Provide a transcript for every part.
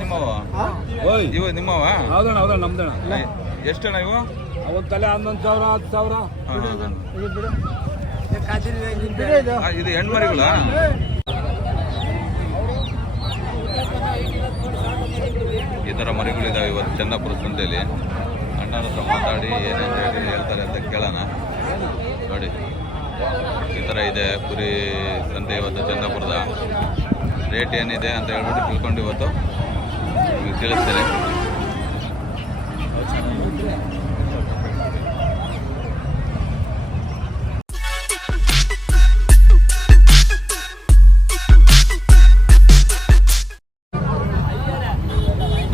ನಿಮ್ಮವ ಇವ ನಿಮ್ಮವ ಹೌದಣ್ಣ ಹೌದಣ್ಣ ನಮ್ದಣ್ಣ. ಎಷ್ಟಣ್ಣ ಇವು? ಅವತ್ತಲೆ 11,000 10,000. ಇದು ಹೆಣ್ಮರಿಗಳ? ಈ ಥರ ಮರಿಗಳಿದ್ದಾವೆ ಇವತ್ತು ಚಂದಾಪುರ ಸಂತೆಯಲ್ಲಿ. ಅಣ್ಣನ ಹತ್ರ ಮಾತಾಡಿ ಏನೇನು ರೇಟ್ ಹೇಳ್ತಾರೆ ಅಂತ ಕೇಳೋಣ. ನೋಡಿ ಈ ಥರ ಇದೆ ಕುರಿ ಸಂತೆ ಇವತ್ತು ಚಂದಾಪುರದ. ರೇಟ್ ಏನಿದೆ ಅಂತ ಹೇಳ್ಬಿಟ್ಟು ತಿಳ್ಕೊಂಡು ಇವತ್ತು ನಿಮಗೆ ತಿಳಿಸ್ತೇನೆ.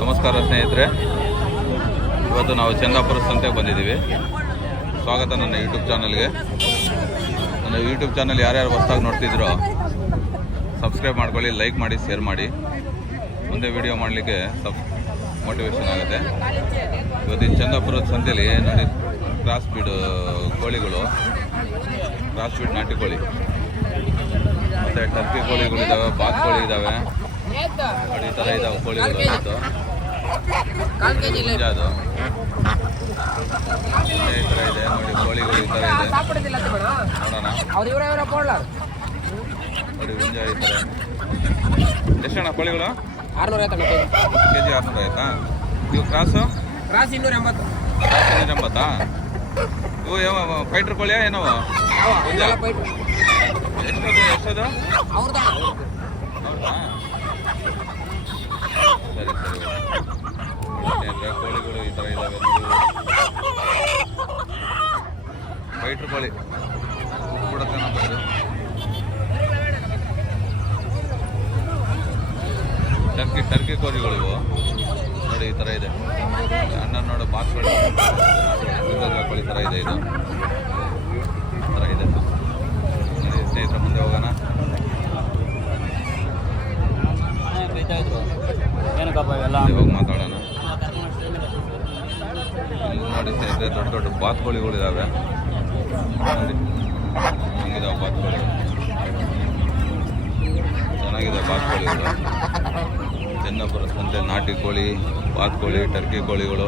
ನಮಸ್ಕಾರ ಸ್ನೇಹಿತರೆ, ಇವತ್ತು ನಾವು ಚಂದಾಪುರ ಸಂತೆಗೆ ಬಂದಿದ್ದೀವಿ. ಸ್ವಾಗತ ನನ್ನ ಯೂಟ್ಯೂಬ್ ಚಾನಲ್ಗೆ. ನನ್ನ ಯೂಟ್ಯೂಬ್ ಚಾನಲ್ ಯಾರ್ಯಾರು ಹೊಸದಾಗಿ ನೋಡ್ತಿದ್ರೋ ಸಬ್ಸ್ಕ್ರೈಬ್ ಮಾಡ್ಕೊಳ್ಳಿ, ಲೈಕ್ ಮಾಡಿ, ಶೇರ್ ಮಾಡಿ. ಮುಂದೆ ವಿಡಿಯೋ ಮಾಡಲಿಕ್ಕೆ ಮೋಟಿವೇಶನ್ ಆಗುತ್ತೆ. ಇವತ್ತಿನ ಚಂದಾಪುರದ ಸಂತೆಯಲ್ಲಿ ನೋಡಿ ಕ್ರಾಸ್ ಬೀಡ್ ಕೋಳಿಗಳು, ಕ್ರಾಸ್ ಬೀಡ್ ನಾಟಿ ಕೋಳಿ ಮತ್ತು ಟರ್ಕಿ ಕೋಳಿಗಳಿದ್ದಾವೆ, ಬಾತ್ ಕೋಳಿ ಇದ್ದಾವೆ. ನೋಡಿ ಈ ಥರ ಇದ್ದಾವೆ ಕೋಳಿಗಳು. ಇವತ್ತು ಅದು ಈ ಥರ ಇದೆ ನೋಡಿ ಕೋಳಿಗಳು ಈ ಥರ ಇದೆ. ನೋಡೋಣ ನೋಡಿ ಹುಂಜ ಈ ಥರ. ಎಷ್ಟಣ್ಣ ಕೋಳಿಗಳು? 600 ಕೆಜಿ 600 ಆಯ್ತಾ? ಇವು ಕ್ರಾಸು 280. 280. ಇವು ಯಾವ ಫೈಟ್ರ್ ಕೋಳಿಯಾ ಏನವ? ಎಷ್ಟದು? ಹೌದಾ? ಸರಿ ಸರಿ. ಕೋಳಿಗಳು ಈ ಥರ ಇದ್ದಾವೆ ನೋಡಿ. ಫೈಟ್ರ್ ಕೋಳಿ ಕೂಡ ಚೆನ್ನಾಗಿದೆ. ಟರ್ಕಿ ಕೋಳಿಗಳು ಇವು ನೋಡಿ ಈ ಥರ ಇದೆ. ಅಣ್ಣ ನೋಡು ಬಾತ್ ಕೋಳಿ ಕೋಳಿ ಥರ ಇದೆ. ಇದು ಥರ ಇದೆ. ನೋಡಿ ಸ್ನೇಹಿತರ ಮುಂದೆ ಹೋಗೋಣ. ಇವಾಗ ಮಾತಾಡೋಣ. ನೋಡಿ ಸ್ನೇಹಿತರೆ, ದೊಡ್ಡ ದೊಡ್ಡ ಬಾತ್ ಕೋಳಿಗಳಿದ್ದಾವೆ. ನೋಡಿ ಹಂಗಿದಾವೆ ಬಾತ್ ಕೋಳಿ, ಚೆನ್ನಾಗಿದೆ ಬಾತ್ ಕೋಳಿಗಳು. ಚಂದಾಪುರ ಸಂತೆ ನಾಟಿ ಕೋಳಿ, ಬಾತ್ ಕೋಳಿ, ಟರ್ಕಿ ಕೋಳಿಗಳು.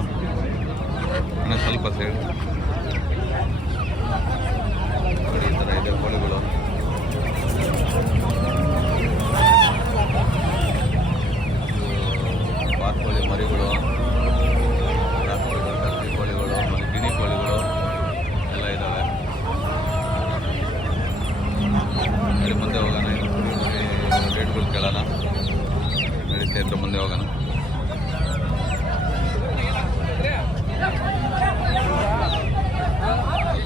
ಇನ್ನೂ ಸ್ವಲ್ಪ ಸೈಡ್ ನೋಡಿ ಈ ಥರ ಇದೆ ಕೋಳಿಗಳು. ಬಾತ್ ಕೋಳಿ ಮರಿಗಳು, ಟರ್ಕಿ ಕೋಳಿಗಳು ಮತ್ತು ಗಿಣಿ ಕೋಳಿಗಳು ಎಲ್ಲ ಇದ್ದಾವೆ. ನೋಡಿ ಮುಂದೆ ಹೋಗೋಣ. ರೇಟ್ಗಳು ಕೇಳೋಣ. ನಡೀತಾ ಇದ್ರೆ ಮುಂದೆ ಹೋಗೋಣ.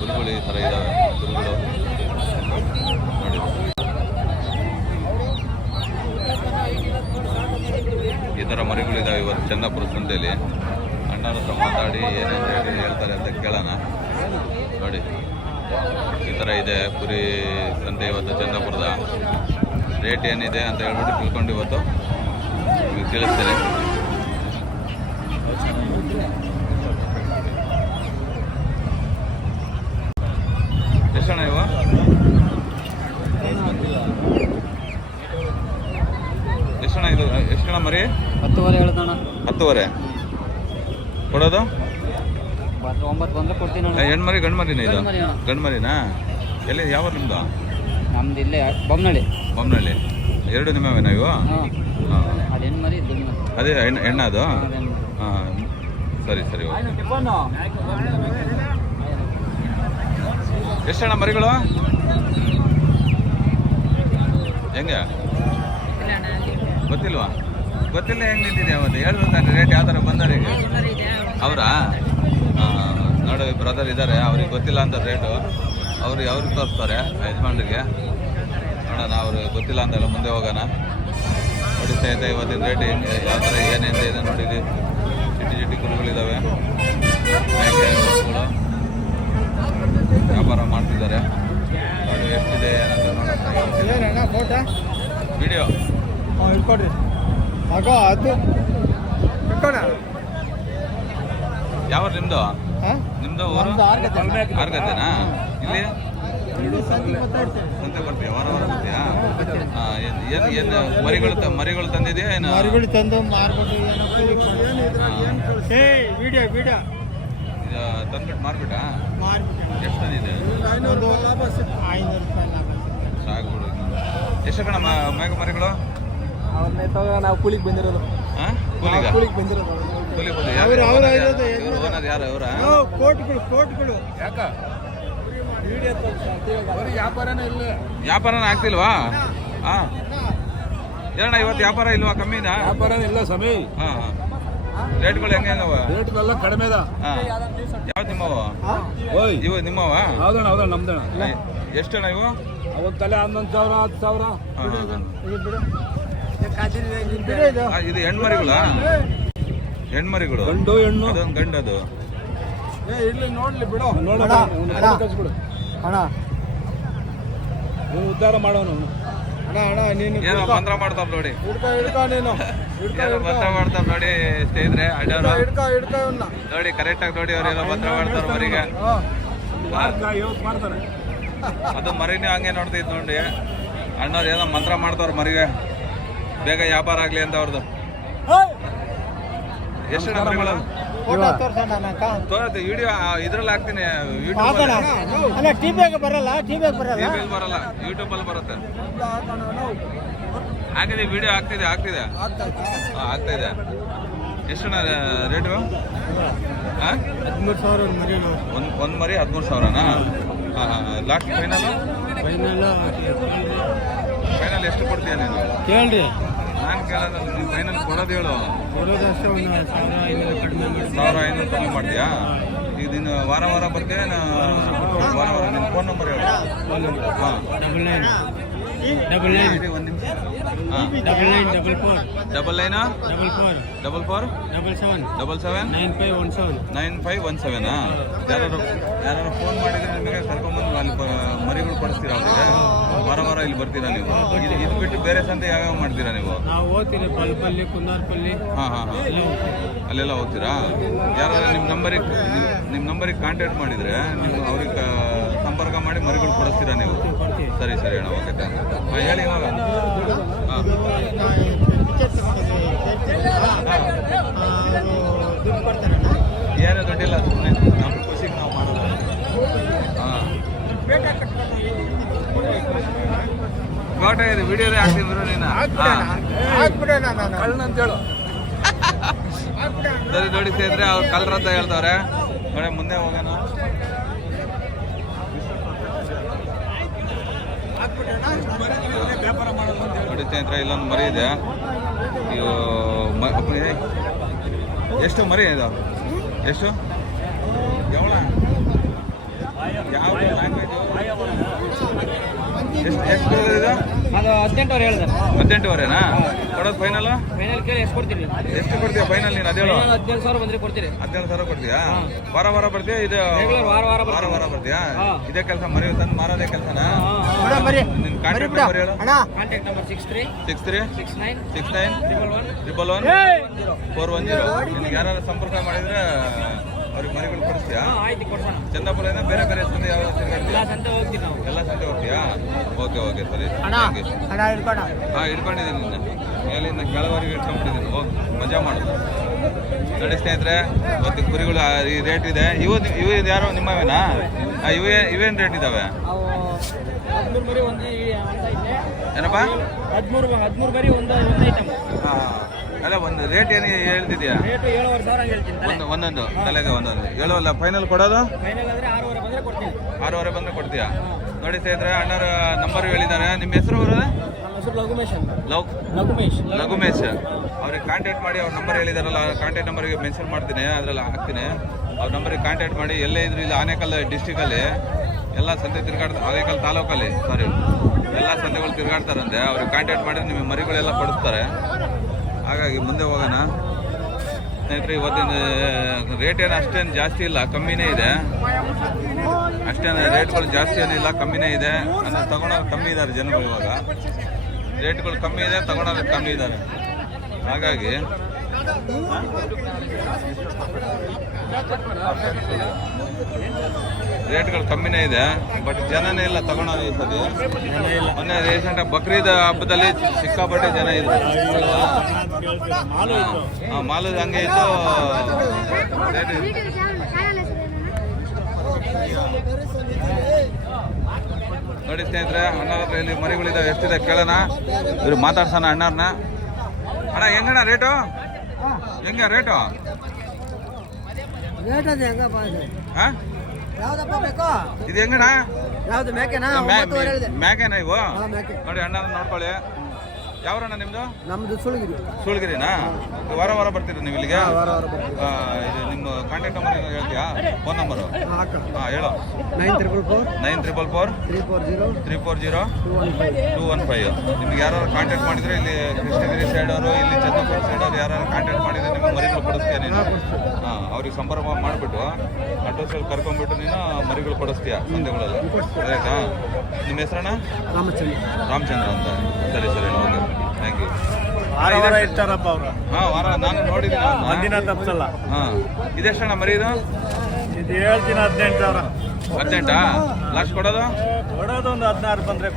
ಕುರಿಗಳು ಈ ಥರ ಇದ್ದಾವೆ. ಕುರಿಗಳು ನೋಡಿ ಈ ಥರ ಮರಿಗಳಿದ್ದಾವೆ ಇವತ್ತು ಚಂದಾಪುರ ಸಂತೆಯಲ್ಲಿ. ಅಣ್ಣನ ಹತ್ರ ಮಾತಾಡಿ ಏನೇನು ರೇಟ್ ಹೇಳ್ತಾರೆ ಅಂತ ಕೇಳೋಣ. ನೋಡಿ ಈ ಥರ ಇದೆ ಕುರಿ ಸಂತೆ ಇವತ್ತು ಚಂದಾಪುರದ. ರೇಟ್ ಏನಿದೆ ಅಂತ ಹೇಳ್ಬಿಟ್ಟು ತಿಳ್ಕೊಂಡು ಇವತ್ತು ನಿಮಗೆ ತಿಳಿಸ್ತೇನೆ. ಎಷ್ಟಣ್ಣ ಇವ? ಎಷ್ಟಣ್ಣ ಇದು? ಎಷ್ಟಣ್ಣ ಮರಿ? 10,000 ಹೇಳ್ದಣ್ಣ. 10,000 ಕೊಡೋದು? 9 ಬಂದ್ರೆ ಕೊಡ್ತೀನಿ. ಹೆಣ್ಮರಿ ಗಂಡು ಮರಿನ? ಇದು ಗಂಡು ಮರಿನಾ? ಎಲ್ಲಿ ಯಾವ ನಿಮ್ಮದು? ನಮ್ದು ಇಲ್ಲೇ ಬೊಮ್ಮನಹಳ್ಳಿ. ಬೊಮ್ಮನಹಳ್ಳಿ. 2 ನಿಮ್ಮವೇನಾ ಇವು? ಹಾಂ, ಅದು ಹೆಣ್ಮರಿ, ಅದೇ ಹೆಣ್ಣ ಅದು? ಹಾಂ ಸರಿ ಸರಿ. ಎಷ್ಟಣ್ಣ ಮರಿಗಳು? ಹೆಂಗೆ ಗೊತ್ತಿಲ್ವಾ? ಗೊತ್ತಿಲ್ಲ. ಹೆಂಗೆ ನಿಂತಿದೆ ಅವತ್ತು ಹೇಳ್ಬೇಕು ರೇಟ್ ಯಾವ ಥರ ಬಂದಾರೆ ಈಗ ಅವರಾ? ನೋಡಿ ಬ್ರದರ್ ಇದ್ದಾರೆ, ಅವ್ರಿಗೆ ಗೊತ್ತಿಲ್ಲ ಅಂತ ರೇಟು. ಅವ್ರಿಗೆ ತೋರಿಸ್ತಾರೆ ಯಜಮಾನ್ರಿಗೆ. ನೋಡೋಣ, ಅವ್ರಿಗೆ ಗೊತ್ತಿಲ್ಲ ಅಂತೆಲ್ಲ ಮುಂದೆ ಹೋಗೋಣ. ನೋಡಿ ಸ್ನೇಹಿತರೆ, ಇವತ್ತಿನ ರೇಟ್ ಹೆಂಗೆ ಯಾವ ಥರ ಏನೇನು ಇದೆ ನೋಡಿರಿ. ಚಿಟ್ಟಿ ಕುರಿಗಳಿದ್ದಾವೆ, ಮೇಕೆ ಹಸುಗಳು ವ್ಯಾಪಾರ ಮಾಡ್ತಿದ್ದಾರೆ. ನೋಡಿ ಎಷ್ಟಿದೆ ಅಂತ ವಿಡಿಯೋ ಇಟ್ಕೊಡ್ರಿ. ಅದು ಇಟ್ಕೊಡ. ಯಾವ ನಿಮ್ಮದು? ನಿಮ್ಮದು ಊರು ಆರ್ಗತೆನಾ? ಇಲ್ಲಿ ಸಂತೆ ಬರ್ತೀಯಾ ವಾರ ವಾರ ಬರ್ತೀಯಾ? ಏನು ಮರಿಗಳು ತಂದಿದೆಯಾ ಏನು? ಮರಿಗಳು ತಂದು ಮಾರ್ಬಿಟ್ಟು ವಿಡಿಯೋ ತಂದ್ಬಿಟ್ಟು ಮಾರ್ಬಿಟ್ಟಾ? ಮಾರ್ಬಿಟ್ಟು ಎಷ್ಟು ತಂದಿದೆ? 500 ರೂಪಾಯಿ ಸಾಕು ಬಿಡು. ಎಷ್ಟು ಕಣ ಮರಿಗಳು? ನಾವು ಕೂಲಿಗೆ ಬಂದಿರೋದು. ಹಾಂ ಕೂಲಿಗ? ಕೂಲಿಗೆ ಬಂದಿರೋದು. ಕೂಲಿ ಬಂದು ಅವ್ರು ಓನರ್ ಇರೋದು ಯಾರು ಅವರ? ಕೋಟ್ಗಳು ಯಾಕ ವ್ಯಾಪಾರನೇ ಇಲ್ಲ. ವ್ಯಾಪಾರನ ಆಗ್ತಿಲ್ವಾ? ಹಾಂ ಏನಣ್ಣ ಇವತ್ತು ವ್ಯಾಪಾರ ಇಲ್ವಾ? ಕಮ್ಮಿನಾ? ವ್ಯಾಪಾರನೇ ಇಲ್ಲ ಸಮಯ. ಹಾಂ ಹಾಂ ರೇಟ್ಗಳು ಹೆಂಗವ? ರೇಟ್ಗಳೆಲ್ಲ ಕಡಿಮೆ ಅದ. ಹಾಂ ಯಾವ್ದು ನಿಮ್ಮವ? ಓಯ್ ಇವು ನಿಮ್ಮವ? ಹೌದಣ್ಣ ನಮ್ದಣ್ಣ. ಎಷ್ಟಣ್ಣ ಇವು? ಅವತ್ತು ತಲೆ 11,000 10,000. ಇದು ಹೆಣ್ಮರಿಗಳ? ಹೆಣ್ಮರಿಗಳು ಗಂಡು ಹೆಣ್ಣು ಅದೊಂದು ಗಂಡದು. ಇಲ್ಲಿ ನೋಡ್ಲಿ ಬಿಡು. ಕಳ್ಸ್ಬಿಡು ಅಣ್ಣ. ನೀನು ಉದ್ಧಾರ ಮಾಡೋನು ಅಣ್ಣ. ನೀನು ಏನೋ ಮಂತ್ರ ಮಾಡ್ತಾರ ನೋಡಿ. ಹಿಡ್ಕೊ ನೀನು. ಏನೋ ಮಂತ್ರ ಮಾಡ್ತಾರ ನೋಡಿ ಸ್ನೇಹಿತರೆ. ಅಡ್ಡವರು ಹಿಡ್ಕೊ ನೋಡಿ ಕರೆಕ್ಟಾಗಿ ನೋಡಿ ಅವರೆಲ್ಲ ಮಂತ್ರ ಮಾಡ್ತಾರ ಮರಿಗೆ. ಮಾಡ್ತಾನೆ ಅದು ಮರಿನೇ ಹಂಗೆ ನೋಡ್ತಿದ್ ನೋಡಿ. ಅಣ್ಣವ್ರು ಏನೋ ಮಂತ್ರ ಮಾಡ್ತಾವ್ರ ಮರಿಗೆ ಬೇಗ ವ್ಯಾಪಾರ ಆಗ್ಲಿ ಅಂತ ಅವ್ರದ್ದು. ಎಷ್ಟು ಮರಿಗಳು ತೋರತ್ತೆ ವಿಡಿಯೋ ಇದ್ರಲ್ಲಿ ಹಾಕ್ತೀನಿ. ಯೂಟ್ಯೂಬ್ ಅಲ್ಲ ಟಿವಿಯಾಗ ಬರಲ್ಲ. ಟಿವಿಯಾಗ ಬರಲ್ಲ. ಬರಲ್ಲ ಯೂಟ್ಯೂಬಲ್ಲಿ ಬರುತ್ತೆ. ಹಾಕಿದೆ ವಿಡಿಯೋ ಆಗ್ತಿದೆ ಆಗ್ತಾ ಇದೆ. ಎಷ್ಟು ರೇಟು? ಹಾಂ 13,000 ಒಂದು ಮರಿ 13,000ನಾ? ಹಾಂ ಲಾಸ್ಟ್ ಫೈನಲ್ ಎಷ್ಟು ಕೊಡ್ತೀಯ ನೀನು? ಕೇಳ್ರಿ. ನಾನು ಕೇಳೋದು ನೀನು ಫೈನಲ್ ಕೊಡೋದು ಹೇಳು. ಕೊಡೋದಷ್ಟೇ ಒಂದು 1,500 ಕಡಿಮೆ ಮಾಡಿ. 1,500 ಕಮ್ಮಿ ಮಾಡ್ತೀಯಾ? ಈಗ ನೀನು ವಾರ ವಾರ ಬರ್ತೀಯ? ವಾರ ನಿನ್ನ ಫೋನ್ ನಂಬರ್ ಹೇಳು. ಹಾಂ 99 ಒಂದು ನಿಮಿಷ. ಹಾಂ 99 99 44 77 9517 ಯಾರು ಫೋನ್ ಮಾಡಿದ್ರೆ ನಿಮಗೆ ಕರ್ಕೊಂಡ್ಬಂದು ಅಲ್ಲಿ ಮರಿಗಳು ಕೊಡಿಸ್ತೀರಾ ಅವರಿಗೆ? ವಾರ ವಾರ ಇಲ್ಲಿ ಬರ್ತೀರಾ ನೀವು? ಇದು ಬಿಟ್ಟು ಬೇರೆ ಸಂತೆ ಯಾವ್ಯಾವ ಮಾಡ್ತೀರಾ ನೀವು? ನಾವು ಹೋಗ್ತೀವಿ ಬಲ್ಪಲ್ಲಿ ಕುಂದಾರ್ಪಲ್ಲಿ. ಹಾಂ ಅಲ್ಲೆಲ್ಲ ಹೋಗ್ತೀರಾ? ಯಾರು ನಿಮ್ಮ ನಂಬರಿಗೆ ಕಾಂಟ್ಯಾಕ್ಟ್ ಮಾಡಿದರೆ ನೀವು ಅವ್ರಿಗೆ ಸಂಪರ್ಕ ಮಾಡಿ ಮರಿಗಳು ಕೊಡಿಸ್ತೀರಾ ನೀವು? ಸರಿ ಅಣ್ಣ ಓಕೆ ಥ್ಯಾಂಕ್ ಯು. ಹಾಂ ಹೇಳಿ ಇವಾಗ. ಹಾಂ ಏನೋ ದುಡ್ಡಿಲ್ಲ ಸುಮ್ಮನೆ ನಮ್ಮ ಖುಷಿಗೆ ನಾವು ಮಾಡೋದು. ಹಾಂ ಫೋಟೋ ಇದೆ ವಿಡಿಯೋದೇ ಹಾಕ್ತಿದ್ರು ನೀನು. ಅಂತೇಳು ಸರಿ ನೋಡಿ ಸೇರಿದ್ರೆ ಅವ್ರು ಕಲ್ರ ಅಂತ ಹೇಳ್ತವ್ರೆ ನೋಡಿ. ಮುಂದೆ ಹೋಗೋಣ. ನೋಡಿ ಸ್ನೇಹಿತರೆ ಇಲ್ಲೊಂದು ಮರಿ ಇದೆ. ಎಷ್ಟು ಮರಿ ಇದು? ಎಷ್ಟು ಯಾವ ಎಷ್ಟು ಇದು? ಅದು 18,000 ಹೇಳ್ತಾರೆ. 18,000ನಾ ಕೊಡೋದು ಫೈನಲ್? ಕೇಳಿ ಎಷ್ಟು ಕೊಡ್ತೀರಿ? ಎಷ್ಟು ಕೊಡ್ತೀಯ ಫೈನಲ್ ನೀನು? ಅದೇಳು. 17,000 ಬಂದ್ರೆ ಕೊಡ್ತೀರಿ. 17,000 ಕೊಡ್ತೀಯಾ? ವಾರ ವಾರ ಬರ್ತೀಯಾ? ಇದು ವಾರ ಬರ್ತೀಯಾ? ಇದೇ ಕೆಲಸ ಮರಿ ತಂದು ಮಾರೋದೇ ಕೆಲಸನಾ? ನಿನ್ನ ಕಾಂಟ್ಯಾಕ್ಟ್ ನಂಬರ್ ಹೇಳು. Contact number 63 69 69 111 410. ನಿನ್ಗೆ ಯಾರು ಸಂಪರ್ಕ ಮಾಡಿದ್ರೆ ಅವ್ರಿಗೆ ಮರಿಗಳು ಕೊಡಿಸ್ತೀಯಾ? ಆಯ್ತು ಕೊಡ್ಸೋಣ. ಚಂದಾಪುರದಿಂದ ಬೇರೆ ಸಂತೆ ಯಾವ ತಿರ್ಗಾಡ್ತೀಯಾ? ಸಂತೆ ಹೋಗ್ತೀವಿ ನಾವು. ಎಲ್ಲ ಸಂತೆ ಹೋಗ್ತೀಯಾ? ಓಕೆ ಸರಿ. ಹಾಂ ಹಿಡ್ಕೊಂಡಿದ್ದೀನಿ ನಿನ್ನ ಮೇಲಿಂದ ಕೆಳವರೆಗೆ ಇಟ್ಕೊಂಡ್ಬಿಟ್ಟಿದ್ದೀನಿ. ಹೋಗಿ ಮಜಾ ಮಾಡೋದು. ನೋಡಿ ಸ್ನೇಹಿತರೆ ಇವತ್ತು ಕುರಿಗಳು ಈ ರೇಟ್ ಇದೆ. ಇವು ಯಾರೋ ನಿಮ್ಮವೇನಾ? ಇವೇನು ರೇಟ್ ಇದ್ದಾವೆ? 13 ಬರಿ ಒಂದು ಏನಪ್ಪ? 13 ಬರಿ ಒಂದು ಐಟಮ್. ಹಾಂ ಅಲ್ಲ ಒಂದು ರೇಟ್ ಏನು ಹೇಳ್ತಿದ್ಯಾ? ರೇಟು 7,500 ಹೇಳ್ತೀನಿ. ಒಂದೊಂದು ತಲೆಗೆ ಒಂದೊಂದು ಹೇಳುವಲ್ಲ. ಫೈನಲ್ ಕೊಡೋದು? ಫೈನಲ್ ಆದರೆ 6,500 ಬಂದರೆ ಕೊಡ್ತೀನಿ. 6,500 ಬಂದರೆ ಕೊಡ್ತೀಯಾ? ನೋಡಿ ಸ್ನೇಹಿತರೆ ಅಣ್ಣರ ನಂಬರ್ ಹೇಳಿದ್ದಾರೆ. ನಿಮ್ಮ ಹೆಸರು ಬರೋದು? ನಮ್ಮ ಹೆಸರು ಲಘುಮೇಶ್. ಲಘುಮೇಶ್ ಅವ್ರಿಗೆ ಕಾಂಟ್ಯಾಕ್ಟ್ ಮಾಡಿ. ಅವ್ರ ನಂಬರ್ ಹೇಳಿದಾರಲ್ಲ ಕಾಂಟ್ಯಾಕ್ಟ್ ನಂಬರ್ಗೆ ಮೆನ್ಷನ್ ಮಾಡ್ತೀನಿ, ಅದರಲ್ಲಿ ಹಾಕ್ತೀನಿ. ಅವ್ರ ನಂಬರಿಗೆ ಕಾಂಟ್ಯಾಕ್ಟ್ ಮಾಡಿ. ಎಲ್ಲೇ ಇದ್ರು ಇಲ್ಲಿ ಆನೇಕಲ್ ಡಿಸ್ಟಿಕಲ್ಲಿ ಎಲ್ಲ ಸಂತೆ ಆನೇಕಲ್ ತಾಲೂಕಲ್ಲಿ ಎಲ್ಲ ಸಂತೆಗಳು ತಿರುಗಾಡ್ತಾರಂತೆ. ಅವ್ರಿಗೆ ಕಾಂಟ್ಯಾಕ್ಟ್ ಮಾಡಿದ್ರೆ ನಿಮಗೆ ಮರಿಗಳೆಲ್ಲ ಕೊಡಿಸ್ತಾರೆ. ಹಾಗಾಗಿ ಮುಂದೆ ಹೋಗೋಣ ಸ್ನೇಹಿತರೆ. ಇವತ್ತಿನ ರೇಟ್ ಏನು ಅಷ್ಟೇನು ಜಾಸ್ತಿ ಇಲ್ಲ, ಕಮ್ಮಿನೇ ಇದೆ. ಅಷ್ಟೇನು ರೇಟ್ಗಳು ಜಾಸ್ತಿ ಏನಿಲ್ಲ, ಕಮ್ಮಿನೇ ಇದೆ. ಅಂದರೆ ತಗೊಳೋರು ಕಮ್ಮಿ ಇದ್ದಾರೆ ಜನಗಳು. ಇವಾಗ ರೇಟ್ಗಳು ಕಮ್ಮಿ ಇದೆ, ತಗೊಳೋರು ಕಮ್ಮಿ ಇದ್ದಾರೆ. ಹಾಗಾಗಿ ರೇಟ್ಗಳು ಕಮ್ಮಿನೇ ಇದೆ, ಬಟ್ ಜನನೇ ಇಲ್ಲ ತಗೊಳೋದು ಈ ಸತಿ. ಮೊನ್ನೆ ರೀಸೆಂಟ್ ಬಕ್ರೀದ್ ಹಬ್ಬದಲ್ಲಿ ಸಿಕ್ಕಾಪಟ್ಟೆ ಜನ ಇದ್ರು. ಮಾಲು ಹಂಗೆ ಇತ್ತು. ನೋಡಿ ಸ್ನೇಹಿತರೆ, ಅಣ್ಣರ ಹತ್ರ ಇಲ್ಲಿ ಮರಿಗಳಿದಾವೆ, ಎಷ್ಟಿದೆ ಕೇಳೋಣ, ಇವ್ರು ಮಾತಾಡ್ಸೋಣ ಅಣ್ಣವ್ರನ್ನ. ಅಣ್ಣ ಹೆಂಗಣ್ಣ ರೇಟು? ಹೆಂಗ ರೇಟು? ಹಾಂ, ಇದು ಹೆಂಗಣ್ಣ? ಯಾವ್ದು ಮೇಕೆನಾ? ಮ್ಯಾಕೆನಾ ಇವು? ನೋಡಿ ಅಣ್ಣ ನೋಡ್ಕೊಳ್ಳಿ. ಯಾವ್ರಣ್ಣ ನಿಮ್ದು? ನಮ್ದು ಸುಳ್ಗಿರಿ. ಸುಳ್ಗಿರಿನಾ? ವಾರ ವಾರ ಬರ್ತೀರಾ ನೀವು ಇಲ್ಲಿಗೆ? ಇದು ನಿಮ್ಮ ಕಾಂಟ್ಯಾಕ್ಟ್ ನಂಬರ್ ಏನೋ ಹೇಳ್ತೀಯಾ? ಫೋನ್ ನಂಬರು ಹಾಂ ಹೇಳು. 9444 340 215. ನಿಮ್ಗೆ ಯಾರು ಕಾಂಟ್ಯಾಕ್ಟ್ ಮಾಡಿದ್ರೆ ಇಲ್ಲಿ ಕೃಷ್ಣಗಿರಿ ಸೈಡ್ ಅವರು, ಇಲ್ಲಿ ಚಂದ್ರಪುರ ಸೈಡ್ ಅವರು ಯಾರು ಕಾಂಟ್ಯಾಕ್ಟ್ ಮಾಡಿದ್ರೆ ನಿಮ್ಗೆ ಮರಿಗಳು ಕೊಡಿಸ್ತೀಯ ನೀನು? ಹಾಂ, ಅವ್ರಿಗೆ ಸಂಪರ್ಕ ಮಾಡಿಬಿಟ್ಟು ಅಡ್ರೆಸ್ಸಲ್ಲಿ ಕರ್ಕೊಂಡ್ಬಿಟ್ಟು ನೀನು ಮರಿಗಳು ಕೊಡಿಸ್ತೀಯ ಸಂತೆಗಳಲ್ಲಿ, ಆಯ್ತಾ? ನಿಮ್ಮ ಹೆಸರಣ್ಣ? ರಾಮಚಂದ್ರ ಅಂತ. ಸರಿ ಸರಿ, ಓಕೆ, ಥ್ಯಾಂಕ್ ಯು. ಇರ್ತಾರಪ್ಪ ಅವರು. ಹಾಂ, ವಾರ ನಾನು ನೋಡಿದ್ದೀನಿ. ಒಂದಿನ ತಪ್ಸಲ್ಲ. ಹಾಂ, ಇದೆಷ್ಟಣ್ಣ ಮರಿ ಇದು? ಇದು ಹೇಳ್ತೀನಿ 18,000. 18 ಲಾಸ್ಟ್ ಕೊಡೋದು? ಕೊಡೋದು ಒಂದು 16 ಬಂದ್ರೆ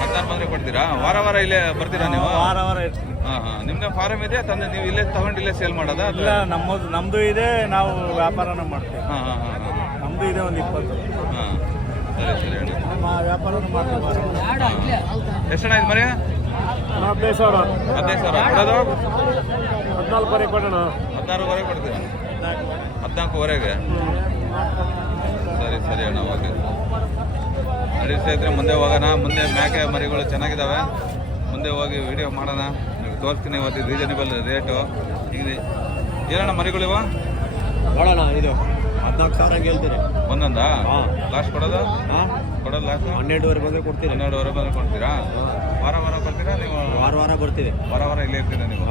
16 ಬಂದರೆ ಕೊಡ್ತೀರಾ? ವಾರ ವಾರ ಇಲ್ಲೇ ಬರ್ತೀರಾ ನೀವು? ವಾರ ವಾರ ಇರ್ತೀನಿ. ಹಾಂ ಹಾಂ, ನಿಮ್ದು ಫಾರಮ್ ಇದೆ ತಂದೆ ನೀವು ಇಲ್ಲೇ ತಗೊಂಡು ಇಲ್ಲೇ ಸೇಲ್ ಮಾಡೋದಾ? ಇಲ್ಲ, ನಮ್ಮದು ಇದೆ, ನಾವು ವ್ಯಾಪಾರನ ಮಾಡ್ತೀವಿ. ಹಾಂ ಹಾಂ ಹಾಂ ಹಾಂ ನಮ್ಮದು ಇದೆ ಒಂದು 20. ಹಾಂ, ಸರಿ ಸರಿ ಅಣ್ಣ. ನಮ್ಮ ವ್ಯಾಪಾರನ ಮಾಡ್ತೀವಿ. ಎಷ್ಟಣ್ಣ ಇದು ಮರಿ? 15,000. 15,000 ಕೊಡೋದು? 14 ಕೊಡೋಣ. 16ವರೆಗೆ ಕೊಡ್ತೀರಾ? 14ವರೆಗೆ? ಸರಿ ಸರಿ ಅಣ್ಣ, ಓಕೆ. ನಡೀತಾ ಇದ್ರೆ ಮುಂದೆ ಹೋಗೋಣ. ಮುಂದೆ ಮೇಕೆ ಮರಿಗಳು ಚೆನ್ನಾಗಿದ್ದಾವೆ, ಮುಂದೆ ಹೋಗಿ ವಿಡಿಯೋ ಮಾಡೋಣ, ನೀವು ತೋರಿಸ್ತೀನಿ. ಇವತ್ತು ರೀಸನೇಬಲ್ ರೇಟು. ಈಗ ಏನಣ್ಣ ಮರಿಗಳಿವ? ನೋಡೋಣ, ಇದು 14,000 ಹೇಳ್ತೀರಿ ಒಂದೊಂದಾ? ಲಾಸ್ಟ್ ಕೊಡೋದು? ಕೊಡೋದು ಲಾಸ್ಟ್ 12ವರೆ ಬಂದ್ರೆ ಕೊಡ್ತೀರಿ. 12ವರೆ ಬಂದರೆ ಕೊಡ್ತೀರಾ? ವಾರ ವಾರ ಬರ್ತೀರಾ ನೀವು? ವಾರ ವಾರ ಬರ್ತೀವಿ. ವಾರ ವಾರ ಇಲ್ಲೇ ಇರ್ತೀರಾ ನೀವು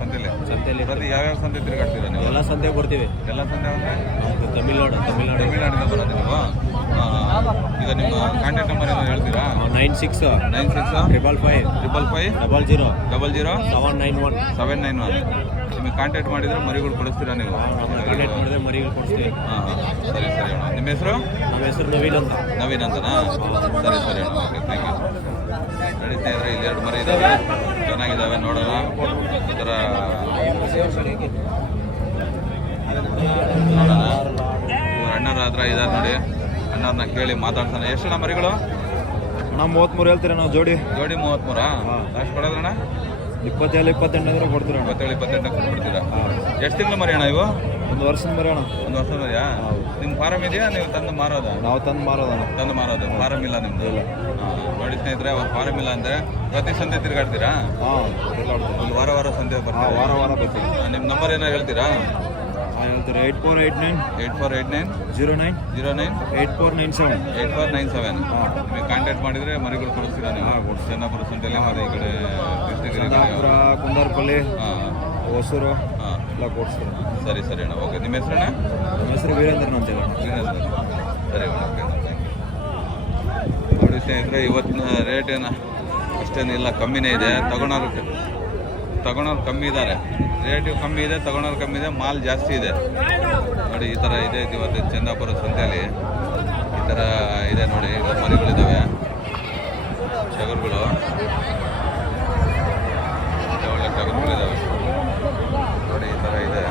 ಸಂತೆಯಲ್ಲಿ? ಪ್ರತಿ ಯಾವ್ಯಾವ ಸಂತೆ ತಿರುಗಾಡ್ತೀರಾ ನೀವು? ಎಲ್ಲ ಸಂತೆ ಬರ್ತೀವಿ. ಎಲ್ಲ ಸಂತೆ ಅಂದರೆ ತಮಿಳ್ನಾಡಿಂದ ಬರೋದು ನೀವು? ಈಗ ನಿಮ್ಮ ಕಾಂಟ್ಯಾಕ್ಟ್ ನಂಬರ್ ಏನೋ ಹೇಳ್ತೀರಾ? 96 555 00 00 791. ನಿಮಗೆ ಕಾಂಟ್ಯಾಕ್ಟ್ ಮಾಡಿದರೆ ಮರಿಗಳು ಕೊಡಿಸ್ತೀರಾ ನೀವು? ಕಾಂಟ್ಯಾಕ್ಟ್ ಮಾಡಿದ್ರೆ ಮರಿಗಳು ಕೊಡಿಸ್ತೀವಿ. ಹಾಂ ಹಾಂ, ಸರಿ ಸರಿ ಅಣ್ಣ. ನಿಮ್ಮ ಹೆಸರು? ನಮ್ಮ ಹೆಸರು ನವೀನ್ ಅಂತ. ನವೀನ್ ಅಂತನಾ? ಸರಿ ಸರಿ ಅಣ್ಣ, ಓಕೆ, ಥ್ಯಾಂಕ್ ಯು. ನಡೀತಾ ಇದ್ರೆ ಇಲ್ಲಿ 2 ಮರಿ ಇದ್ದಾವೆ, ಚೆನ್ನಾಗಿದ್ದಾವೆ, ನೋಡೋಣ. ಈ ಥರ ನೋಡೋಣ. ಅಣ್ಣರ ಹತ್ರ ಇದ್ದಾರೆ ನೋಡಿ, ಅಣ್ಣವ್ರನ್ನ ಕೇಳಿ ಮಾತಾಡ್ತಾನೆ. ಎಷ್ಟಣ್ಣ ಮರಿಗಳು? ನಾವು 33 ಹೇಳ್ತೀರಾ ನಾವು ಜೋಡಿ 33? ಲಾಸ್ಟ್ ಕೊಡೋದಣ್ಣ? 27 28 ಅಂದ್ರೆ ಕೊಡ್ತೀರಾ? 27 28 ಕೊಡ್ತೀರಾ? ಎಷ್ಟು ತಿಂಗಳು ಮರಿ ಅಣ್ಣ ಇವು? ಒಂದು ವರ್ಷದ ಮರಿ ಅಣ್ಣ. ಒಂದು ವರ್ಷ ಮರಿಯಾ? ನಿಮ್ಮ ಫಾರಮ್ ಇದೆಯಾ, ನೀವು ತಂದು ಮಾರೋದಾ? ನಾವು ತಂದು ಮಾರೋದಣ್ಣ. ತಂದು ಮಾರೋದು, ಫಾರಮ್ ಇಲ್ಲ ನಿಮ್ಮದು? ನೋಡಿ ಸ್ನೇಹಿತರೆ, ಅವ್ರು ಫಾರಮ್ ಇಲ್ಲ ಅಂದರೆ ಪ್ರತಿ ಸಂತೆ ತಿರುಗಾಡ್ತೀರಾ? ಒಂದು ವಾರ ವಾರ ಸಂತೆ ಬರ್ತೀರಾ? ವಾರ ವಾರ ಬರ್ತೀವಿ. ನಿಮ್ಮ ನಂಬರ್ ಏನೋ ಹೇಳ್ತೀರಾ? ಹೇಳ್ತಾರೆ 8489 09 8497 8497. ನಿಮಗೆ ಕಾಂಟ್ಯಾಕ್ಟ್ ಮಾಡಿದರೆ ಮರಿಗಳು ಕೊಡಿಸ್ತೀರಾ ನೀವು? ಚೆನ್ನಪುರ ಸಂತೆಯಲ್ಲಿ ಮತ್ತು ಈ ಕಡೆ ಕೃಷ್ಣಗಿರಿ, ಕುಂದಾರಪಲ್ಲಿ, ಹಾಂ, ಹೊಸೂರು ಹಾಂ, ಎಲ್ಲ ಕೊಡಿಸ್ತಾರೆ. ಸರಿ ಸರಿ ಅಣ್ಣ, ಓಕೆ. ನಿಮ್ಮ ಹೆಸರಣ್ಣ? ನಮ್ಮ ಹೆಸರು ವೀರೇಂದ್ರನ್ ಅಂತೇಳಿ. ವೀರೇಂದ್ರ. ಸರಿ ಅಣ್ಣ, ಓಕೆ, ನೋಡಿ ಸ್ನೇಹಿತರೆ, ಇವತ್ತಿನ ರೇಟ್ ಏನು ಅಷ್ಟೇನಿಲ್ಲ, ಕಮ್ಮಿನೇ ಇದೆ. ತಗೊಳೋರು ಕಮ್ಮಿ ಇದ್ದಾರೆ, ರೇಟು ಕಮ್ಮಿ ಇದೆ, ತಗೊಳೋರು ಕಮ್ಮಿ ಇದೆ, ಮಾಲ್ ಜಾಸ್ತಿ ಇದೆ. ನೋಡಿ ಈ ಥರ ಇದೆ ಇವತ್ತು ಚಂದಾಪುರ ಸಂತೆಯಲ್ಲಿ. ಈ ಥರ ಇದೆ ನೋಡಿ, ಇದು ಮರಿಗಳಿದ್ದಾವೆ, ಟಗರುಗಳು, ಒಳ್ಳೆ ಟಗರುಗಳಿದ್ದಾವೆ ನೋಡಿ. ಈ ಥರ ಇದೆ,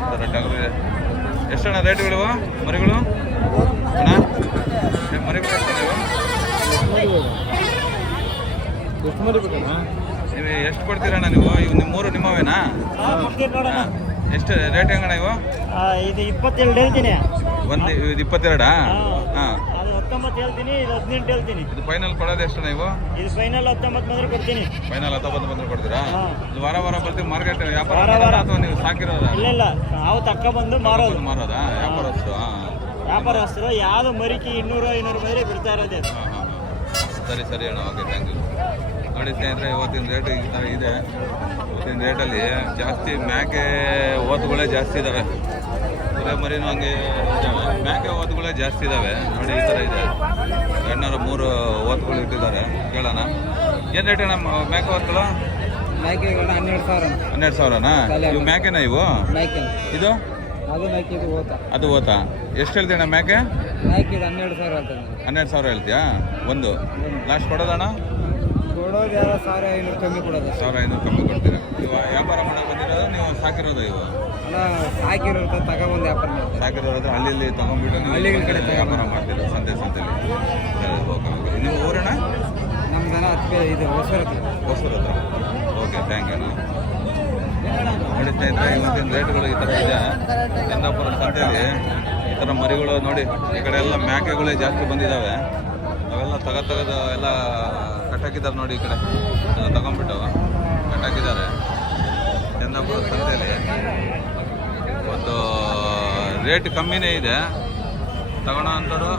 ಈ ಥರ ಟಗರು ಇದೆ. ಎಷ್ಟಣ್ಣ ರೇಟುಗಳಿವ ಮರಿಗಳು ಅಣ್ಣ? ಮರಿಗಳು ಎಷ್ಟು ನೀವು ಎಷ್ಟು ಕೊಡ್ತೀರಣ್ಣ ನೀವು? ಇವು ನಿಮ್ಮೂರು ನಿಮ್ಮವೇನಾ? ಎಷ್ಟು ರೇಟ್ ಹೆಂಗಣ್ಣ ಇವು? ಇದು 22 ಹೇಳ್ತೀನಿ. ಒಂದು ಇದು 22? ಹಾಂ, ಅದು 19 ಹೇಳ್ತೀನಿ, ಇದು 18 ಹೇಳ್ತೀನಿ. ಇದು ಫೈನಲ್ ಕೊಡೋದು ಎಷ್ಟು ನೀವು? ಇದು ಫೈನಲ್ 19 ಬಂದ್ರೆ ಕೊಡ್ತೀನಿ. ಫೈನಲ್ 19 ಬಂದ್ರೆ ಕೊಡ್ತೀರಾ? ಇದು ವಾರ ವಾರ ಬರ್ತೀವಿ ಮಾರ್ಕೆಟ್ ವ್ಯಾಪಾರ ವಾರ ವಾರ. ಅಥವಾ ನೀವು ಸಾಕಿರೋದಾ? ಇಲ್ಲ ನಾವು ತಕ್ಕ ಬಂದು ಮಾರೋದು. ಮಾರೋದಾ? ವ್ಯಾಪಾರಸ್ಥರು? ಹಾಂ, ವ್ಯಾಪಾರಸ್ಥರು. ಯಾವುದು ಮರಿಕಿ 200 ಮರಿ ಬಿಡ್ತಾ ಇರೋದೇ. ಹಾಂ ಹಾಂ ಹಾಂ, ಸರಿ ಸರಿ ಅಣ್ಣ, ಓಕೆ, ಥ್ಯಾಂಕ್ ಯು. ನೋಡಿ ಸ್ನೇಹಿತರೆ, ಇವತ್ತಿನ ರೇಟ್ ಈ ಥರ ಇದೆ. ಇವತ್ತಿನ ರೇಟಲ್ಲಿ ಜಾಸ್ತಿ ಮೇಕೆ ಓತುಗಳೇ ಜಾಸ್ತಿ ಇದ್ದಾವೆ, ಕುರೆ ಮರಿನೂ ಹಂಗೆ ಇದ್ದಾವೆ. ಮೇಕೆ ಓತುಗಳೇ ಜಾಸ್ತಿ ಇದ್ದಾವೆ ನೋಡಿ, ಈ ಥರ ಇದೆ. ಎಣ್ಣಾರು 3 ಓತುಗಳು ಇಟ್ಟಿದ್ದಾರೆ. ಕೇಳೋಣ, ಏನು ರೇಟ್ ಅಣ್ಣ ಮೇಕೆ ಓತುಗಳು? ಮೇಕೆಗಳು 12,000 12,000ನಾ? ಇವು ಮೇಕೆನಾ ಇವು? ಮೇಕೆ ಇದು ಅದು ಮೇಕೆ ಇದು ಓತ ಅದು ಓತಾ? ಎಷ್ಟು ಹೇಳ್ತೀಯಣ್ಣ ಮೇಕೆ? ಮೇಕೆ ಇದು 12,000 ಹೇಳ್ತಾನೆ. 12,000 ಹೇಳ್ತೀಯಾ ಒಂದು? ಲಾಸ್ಟ್ ಕೊಡೋದಣ್ಣ? ಕೊಡೋದು 1,500 ಕಮ್ಮಿ ಕೊಡೋದು. 1,500 ಕಮ್ಮಿ ಕೊಡ್ತೀರಾ? ಇವ ವ್ಯಾಪಾರ ಮಾಡಕ್ಕೆ ಬಂದಿರೋದು ನೀವು ಸಾಕಿರೋದು ಇವು? ಅಲ್ಲ ಸಾಕಿರೋದು ತಗೊಂಬಂದು ವ್ಯಾಪಾರ ಮಾಡ್ತಾರೆ. ಸಾಕಿರೋದು ಹಳ್ಳಿಲಿ ತಗೊಂಡ್ಬಿಟ್ಟು ನೀವು ಹಳ್ಳಿಗಳ ಕಡೆ ವ್ಯಾಪಾರ ಮಾಡ್ತೀರಾ ಸಂತೆಲಿ? ಓಕೆ. ನಿಮ್ಮ ಊರಣ್ಣ? ನಮ್ದೆಲ್ಲ ಹತ್ತಿರ ಇದು ಹೊಸೂರು ಹತ್ರ. ಓಕೆ, ಥ್ಯಾಂಕ್ ಯು ಅಣ್ಣ. ನೋಡಿ ಸ್ನೇಹಿತರೆ, ಇವತ್ತಿನ ರೇಟ್ಗಳು ಈ ಥರ ಇದೆ ಚಂದಾಪುರ ಸಂತೆಯಲ್ಲಿ. ಈ ಥರ ಮರಿಗಳು ನೋಡಿ, ಈ ಕಡೆ ಎಲ್ಲ ಮೇಕೆಗಳೇ ಜಾಸ್ತಿ ಬಂದಿದ್ದಾವೆ. ಅವೆಲ್ಲ ತೆಗೆದು ಎಲ್ಲ ಕಟ್ಟಾಕಿದ್ದಾರೆ ನೋಡಿ. ಈ ಕಡೆ ಎಲ್ಲ ತಗೊಂಡ್ಬಿಟ್ಟು ಕಟ್ಟಾಕಿದ್ದಾರೆ ಚಂದಾಪುರ ಸಂತೆಯಲ್ಲಿ. ಒಂದು ರೇಟ್ ಕಮ್ಮಿನೇ ಇದೆ, ತಗೊಳ್ಳೋ ಅಂಥವ್ರು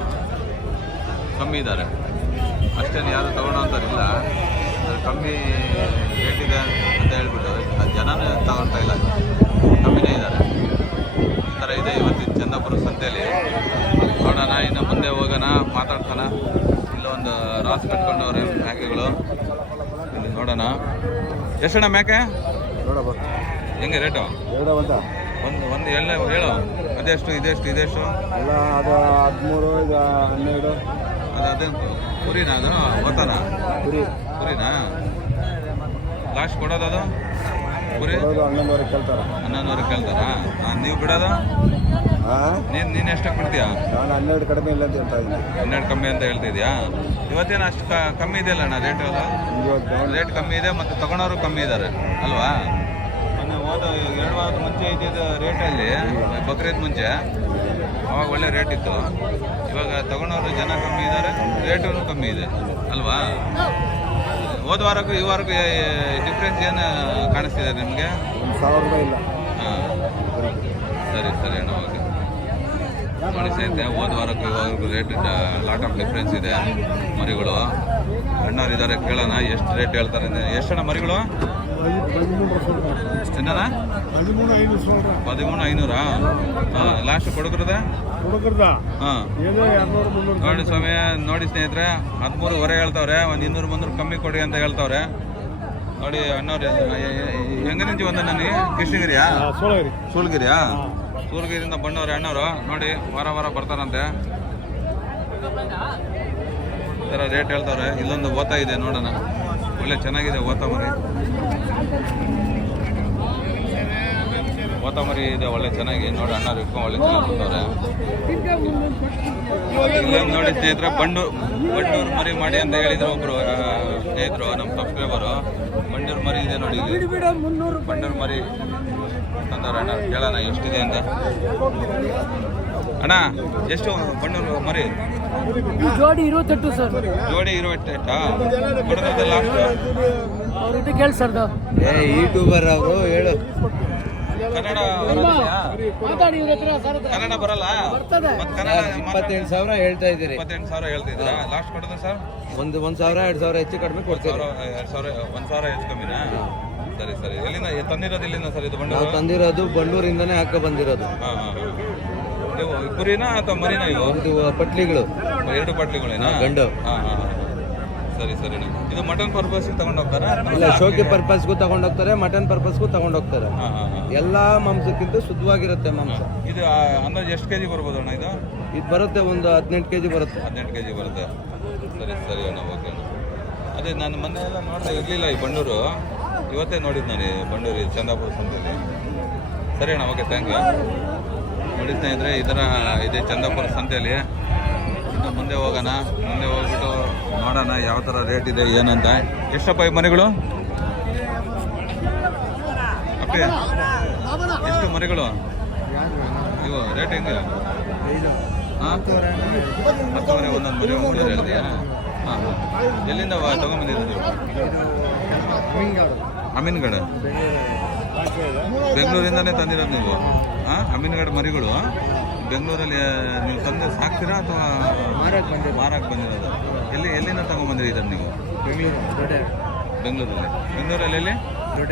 ಕಮ್ಮಿ ಇದ್ದಾರೆ, ಅಷ್ಟೇನು ಯಾರು ತಗೊಳ್ಳೋ ಅಂಥವ್ರಿಲ್ಲ. ಕಮ್ಮಿ ರೇಟ್ ಇದೆ ಅಂತ ಹೇಳ್ಬಿಟ್ಟು ಜನನೇ ತಗೊಳ್ತಾ ಇಲ್ಲ, ಕಮ್ಮಿನೇ ಇದ್ದಾರೆ. ಈ ಥರ ಇದೆ ಇವತ್ತಿನ ಚಂದಾಪುರ ಸಂತೆಯಲ್ಲಿ. ನೋಡೋಣ, ಇನ್ನು ಮುಂದೆ ಹೋಗೋಣ, ಮಾತಾಡ್ತಾನ. ಇಲ್ಲೊಂದು ರಾಸ್ ಕಟ್ಕೊಂಡವ್ರೆ ಮೇಕೆಗಳು, ಇಲ್ಲಿ ನೋಡೋಣ. ಎಷ್ಟಣ್ಣ ಮೇಕೆ? ಹೆಂಗೆ ರೇಟು? ಒಂದು ಹೇಳು. ಅದೆಷ್ಟು ಇದೆಷ್ಟು? ಎಲ್ಲ ಅದು 13, ಇದು 12. ಅದು ಕುರಿನಾ? ಅದು ಓತಾನ ಕುರಿನಾ? ಲಾಸ್ಟ್ ಕೊಡೋದು ಅದು ಕುರಿ 11,000 ಕೇಳ್ತಾರೆ. 11,000 ಕೇಳ್ತಾರಾ? ನೀವು ಬಿಡೋದು? ನೀನು ಎಷ್ಟಕ್ಕೆ ಬಿಡ್ತೀಯಾ? ನಾನು 12 ಕಡಿಮೆ ಇಲ್ಲ ಅಂತ ಹೇಳ್ತಾ ಇದ್ದೀನಿ. 12 ಕಮ್ಮಿ ಅಂತ ಹೇಳ್ತಿದ್ಯಾ? ಇವತ್ತೇನು ಅಷ್ಟು ಕಮ್ಮಿ ಇದೆಯಲ್ಲ ಅಣ್ಣ ರೇಟ್? ರೇಟ್ ಕಮ್ಮಿ ಇದೆ ಮತ್ತು ತಗೊಳೋರು ಕಮ್ಮಿ ಇದ್ದಾರೆ ಅಲ್ವಾ? ಮೊನ್ನೆ ಹೋದ 2 ವಾರದ ಮುಂಚೆ ಇದ್ದಿದ್ದು ರೇಟಲ್ಲಿ, ಬಕ್ರೀದ್ ಮುಂಚೆ ಅವಾಗ ಒಳ್ಳೆ ರೇಟ್ ಇತ್ತು. ಇವಾಗ ತಗೊಳೋರು ಜನ ಕಮ್ಮಿ ಇದ್ದಾರೆ, ರೇಟೂ ಕಮ್ಮಿ ಇದೆ ಅಲ್ವಾ? ಹೋದ ವಾರಕ್ಕೂ ಈ ವಾರಕ್ಕೂ ಡಿಫ್ರೆನ್ಸ್ ಏನು ಕಾಣಿಸ್ತಿದೆ ನಿಮಗೆ? 1,000 ರೂಪಾಯಿ ಇಲ್ಲ. ಹಾಂ, ಸರಿ ಅಣ್ಣ, ಓಕೆ. ನೋಡಿ ಸ್ನೇಹಿತರೆ, ಹೋದ ವಾರಕ್ಕೂ ಇವಾಗಕ್ಕೂ ರೇಟ್ ಲಾಟ್ ಆಫ್ ಡಿಫ್ರೆನ್ಸ್ ಇದೆ. ಮರಿಗಳು ಅಣ್ಣವ್ರು ಇದ್ದಾರೆ, ಕೇಳೋಣ ಎಷ್ಟು ರೇಟ್ ಹೇಳ್ತಾರೆ. ಎಷ್ಟಣ್ಣ ಮರಿಗಳು? ಎಷ್ಟಣ್ಣ? 13,500. ಲಾಸ್ಟ್ ಕೊಡಗ್ರದ? ಹಾಂ, ನೋಡಿ ಸ್ವಾಮಿ, ನೋಡಿ ಸ್ನೇಹಿತರೆ, 13,500 ಹೇಳ್ತಾವ್ರೆ. ಒಂದು 200-300 ಕಮ್ಮಿ ಕೊಡಿ ಅಂತ ಹೇಳ್ತಾವ್ರೆ. ನೋಡಿ ಅಣ್ಣವ್ರು ಹೆಂಗ ನಿಂತು ಬಂದ ನನಗೆ? ಕೃಷ್ಣಗಿರಿಯಾ? ಸೂಳಗಿರಿಯಾ? ಸೂಳಗಿರಿಯಿಂದ ಬಂದವ್ರೆ ಅಣ್ಣವರು. ನೋಡಿ ವಾರ ಬರ್ತಾರಂತೆ. ಈ ಥರ ರೇಟ್ ಹೇಳ್ತಾವ್ರೆ. ಇಲ್ಲೊಂದು ಓತ ಇದೆ, ನೋಡೋಣ. ಒಳ್ಳೆ ಚೆನ್ನಾಗಿದೆ ಓತ ಮರಿ. ಓತ ಮರಿ ಇದೆ ಒಳ್ಳೆ ಚೆನ್ನಾಗಿ. ನೋಡಿ ಅಣ್ಣವ್ರು ಇಟ್ಕೊಂಡು ಒಳ್ಳೆ ಚೆನ್ನಾಗಿ ಬಂದವ್ರೆ. ಇಲ್ಲೊಂದು ನೋಡಿ ಸ್ನೇಹಿತರೆ, ಬಂಡೂರು ಮರಿ ಮಾಡಿ ಅಂತ ಹೇಳಿದ್ರು ಒಬ್ರು ಸ್ನೇಹಿತರು, ನಮ್ಮ ಸಬ್ಸ್ಕ್ರೈಬರು. ಬಂಡೂರು ಮರಿ ಇದೆ ನೋಡಿ, ಇಲ್ಲಿ ಬಂಡೂರು ಮರಿ ತಂದವ್ರೆ ಅಣ್ಣ. ಕೇಳೋಣ ಎಷ್ಟಿದೆ ಅಂತ. ಅಣ್ಣ ಎಷ್ಟು ಬಂಡೂರು ಮರಿ? ಜೋಡಿ 28 ಸರ್. ಜೋಡಿ 28 ಕೊಡೋದು ಲಾಸ್ಟ್? ಅವ್ರಿಗೆ ಕೇಳಿ ಸರ್. ಯೂಟ್ಯೂಬರ್ ಅವರು ಹೇಳು. ಕನ್ನಡ ಬರಲ್ಲ? ಮತ್ತೆ ಕನ್ನಡ 27,000 ಹೇಳ್ತಾ ಇದ್ದೀರಿ. 28,000 ಹೇಳ್ತಿದ್ದೀರಾ? ಲಾಸ್ಟ್ ಕೊಡೋದು ಸರ್? 1,000 2,000 ಹೆಚ್ಚು ಕಡಿಮೆ ಕೊಡ್ತೀವಿ. 1,000 ಹೆಚ್ಚು ಕಮ್ಮಿನಾ? ಸರಿ. ಎಲ್ಲಿಂದ ತಂದಿರೋದು? ಇಲ್ಲಿಂದ ಸರ್ ಇದು ಬಂಡೂರು? ನಾವು ತಂದಿರೋದು ಬಂಡೂರಿಂದನೇ ಹಾಕ ಬಂದಿರೋದು. ಹಾಂ. ನೀವು ಕುರಿನಾ ಅಥವಾ ಮರಿನಾ ಇವು? ಇದು ಪಟ್ಲಿಗಳು, 2 ಪಟ್ಲಿಗಳೇನಾ? ಗಂಡು. ಹಾಂ. ಸರಿ. ಇದು ಮಟನ್ ಪರ್ಪಸ್ಗೆ ತಗೊಂಡು ಹೋಗ್ತಾರಾ? ಇಲ್ಲ, ಶೋಕಿ ಪರ್ಪಸ್ಗೂ ತಗೊಂಡೋಗ್ತಾರೆ, ಮಟನ್ ಪರ್ಪಸ್ಗೂ ತಗೊಂಡೋಗ್ತಾರೆ. ಹಾಂ. ಎಲ್ಲಾ ಮಾಂಸಕ್ಕಿಂತ ಶುದ್ಧವಾಗಿರುತ್ತೆ ಮಾಂಸ. ಇದು ಅಂದಾಜು ಎಷ್ಟು ಕೆಜಿ ಬರ್ಬೋದು ಅಣ್ಣ ಇದು? ಇದು ಬರುತ್ತೆ, ಒಂದು 18 kg ಬರುತ್ತೆ. 18 kg ಬರುತ್ತೆ. ಸರಿ ಅಣ್ಣ, ಓಕೆ ಅಣ್ಣ. ಅದೇ ನಾನು ಮೊನ್ನೆ ಎಲ್ಲ ನೋಡ್ತಾ ಇರಲಿಲ್ಲ ಈ ಬಂಡೂರು, ಇವತ್ತೇ ನೋಡಿದ್ದು ನಾನು ಈ ಬಂಡೂರು ಚಂದಾಪುರ ಸಂತೆಯಲ್ಲಿ. ಸರಿ ಅಣ್ಣ, ಓಕೆ, ಥ್ಯಾಂಕ್ ಯು. ನೋಡಿ ಸ್ನೇಹಿತರೆ, ಈ ಥರ ಇದೆ ಚಂದಾಪುರ ಸಂತೆಯಲ್ಲಿ. ಇನ್ನು ಮುಂದೆ ಹೋಗೋಣ, ಮುಂದೆ ಹೋಗ್ಬಿಟ್ಟು ನೋಡೋಣ ಯಾವ ಥರ ರೇಟ್ ಇದೆ ಏನಂತ. ಎಷ್ಟಪ್ಪ ಈ ಮರಿಗಳು? ಅಪ್ಪಿ ಎಷ್ಟು ಮರಿಗಳು ಇವು? ರೇಟ್ ಹೆಂಗೆ? ಹಾಂ, 10,000 ಒಂದೊಂದು ಮರಿ 1,000 ಹೇಳ್ತೀಯಾ? ಹಾಂ. ಎಲ್ಲಿಂದ ತೊಗೊಂಬಂದಿದ್ದು? ಅಮೀನ್ಗಢ, ಬೆಂಗಳೂರಿಂದನೇ ತಂದಿರೋದು ನೀವು? ಹಾಂ, ಅಮೀನ್ಗಢ ಮರಿಗಳು ಬೆಂಗಳೂರಲ್ಲಿ ನೀವು ತಂದು ಸಾಕ್ತೀರಾ ಅಥವಾ ಮಾರಕ್ಕೆ ಬಂದಿರೋದು? ಎಲ್ಲಿಂದ ತಗೊಂಬಂದಿರಿ ಇದನ್ನು ನೀವು? ಬೆಂಗಳೂರಲ್ಲಿ ಎಲ್ಲಿ? ದೊಡ್ಡ.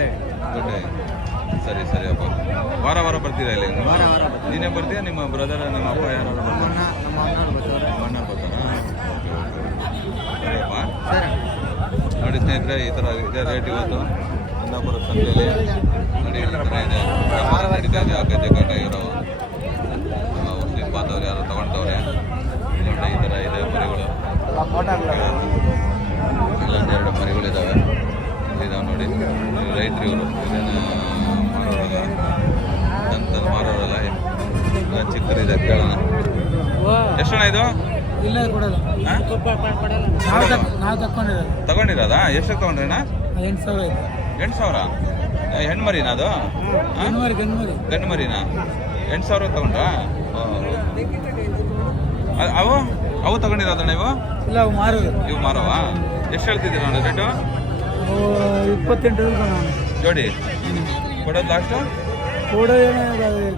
ಸರಿ ಅಪ್ಪ. ವಾರ ಬರ್ತೀರಾ ಇಲ್ಲಿ? ನೀನೇ ಬರ್ತೀಯಾ? ನಿಮ್ಮ ಬ್ರದರ್, ನಿಮ್ಮ ಅಪ್ಪ ಯಾರು ಬರ್ತಾರೆ? ನಮ್ಮ ಅಣ್ಣ ಬರ್ತಾರಾ? ಸರಿಯಪ್ಪ. ನೋಡಿ ಸ್ನೇಹಿತರೆ, ಈ ಥರ ಇದೆ ರೇಟ್ ಇವತ್ತು ಚಂದಾಪುರ ಸಂತೆಯಲ್ಲಿ ನೋಡಿ ಈ ಥರ ಇದೆ ವ್ಯಾಪಾರ ನಡೀತಾ ಇದೆ. ಗದ್ದೆ ಕಾಟ ಇರೋ ಮುಸ್ಲಿಂ ಬಾಂಧವರು ಯಾರು ತಗೊಂಡವ್ರೆ. ನೋಡಿ ಈ ಥರ ಇದೆ ಮರಿಗಳು. ಇಲ್ಲೊಂದೆರಡು ಮರಿಗಳಿದ್ದಾವೆ. ಇದಾವೆ ನೋಡಿ. ರೈತರು ಇವರು ಇದನ್ನು ಮಾರೋರಲ್ಲ, ತಂತಲ್ಲಿ ಮಾರೋರಲ್ಲ. ಚಿಕ್ಕದಿದೆ, ಕೇಳೋಣ. ಎಷ್ಟಣ್ಣ ಇದು? ಇಲ್ಲ ಕೊಡಲ್ಲ. ತಗೊಂಡಿರೋದಾ? ಎಷ್ಟಕ್ಕೆ ತಗೊಂಡ್ರಣ್ಣ? 8,000. 8,000? ಹೆಣ್ಮರಿನಾ ಅದು? ಗಂಡು ಮರಿನಾ? 8,000 ತಗೊಂಡ್ರಾ? ಅವು ಅವು ತಗೊಂಡಿರೋದಣ್ಣ ಇವು? ಇಲ್ಲ, ಅವು ಮಾರೋದು. ಇವು ಮಾರವಾ? ಎಷ್ಟು ಹೇಳ್ತಿದ್ದೀರ ಅಣ್ಣ ರೇಟು? 28 ಜೋಡಿ ಕೊಡೋದು ಲಾಸ್ಟು?